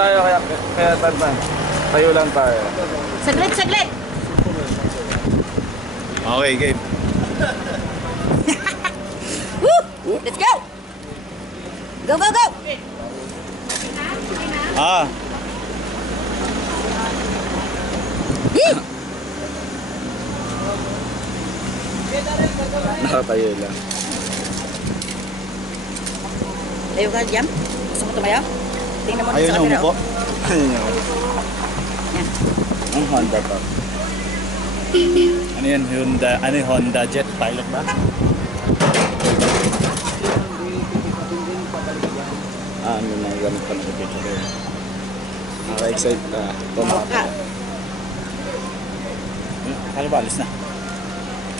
tayo kaya tanda. Tayo lang tayo. Saglit, saglit! Okay, game. Woo! Let's go! Go, go, go! Ah. Yee! Nakatayo lang. Tayo ka dyan? Gusto mo tumayo? Tingnan mo Ayun sa yung camera. umupo. Ayun yung Yan. ang Honda to. Ano yan? Honda Jet Pilot ba? Ano na gamit pa ng picture. Naka-excite ka. Ka. Kaya ba alis na?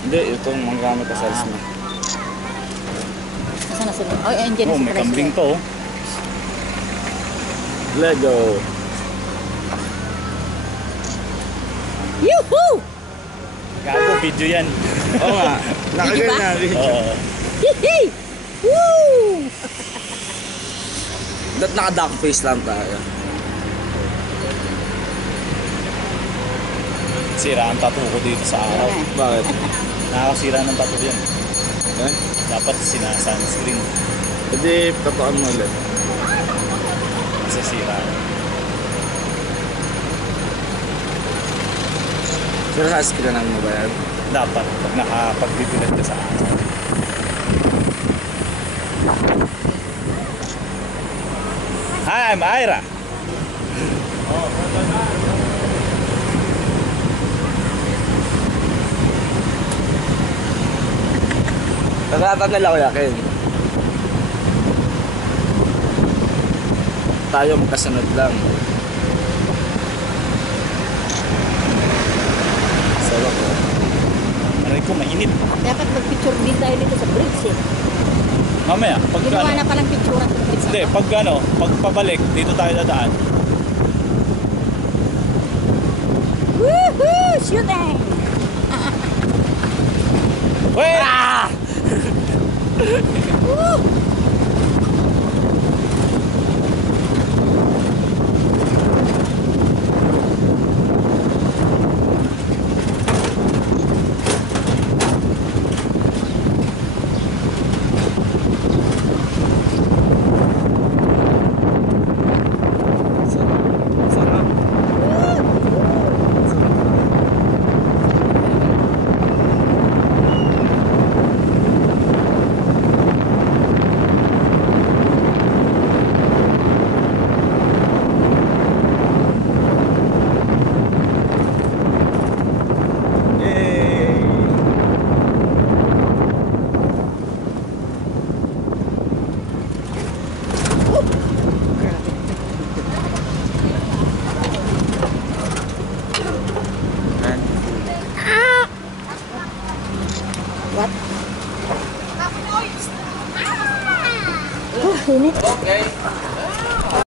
Hindi, itong mga gamit ka sa alis na. Saan na sila? Oh, engine. Oh, may kambing to. Lego. Yuhuu! Gago, video yan. Oo nga. Nakagay na video. Hihi! Woo! Dapat naka-duck face lang tayo. Sira ang tattoo ko dito sa araw. Bakit? Nakakasira ng tattoo yan. Eh? Dapat sinasunscreen. Hindi, tatuan mo ulit. Kasi sira. Sinasunscreen lang mo ba yan? Dapat, pag nakapagbibilat ka sa araw. Hi, I'm Ira. Nakatan nila ko yakin. Tayo magkasunod lang. Sarap ko. Aray ko, mainit. Dapat mag-picture din tayo dito sa bridge eh. Mamaya, pag Ginawa na palang picture ng bridge. hindi, pag pag pabalik, dito tayo dadaan. Woohoo! Shooting! Wait! Ah! Woo! What? Oh, init. Okay.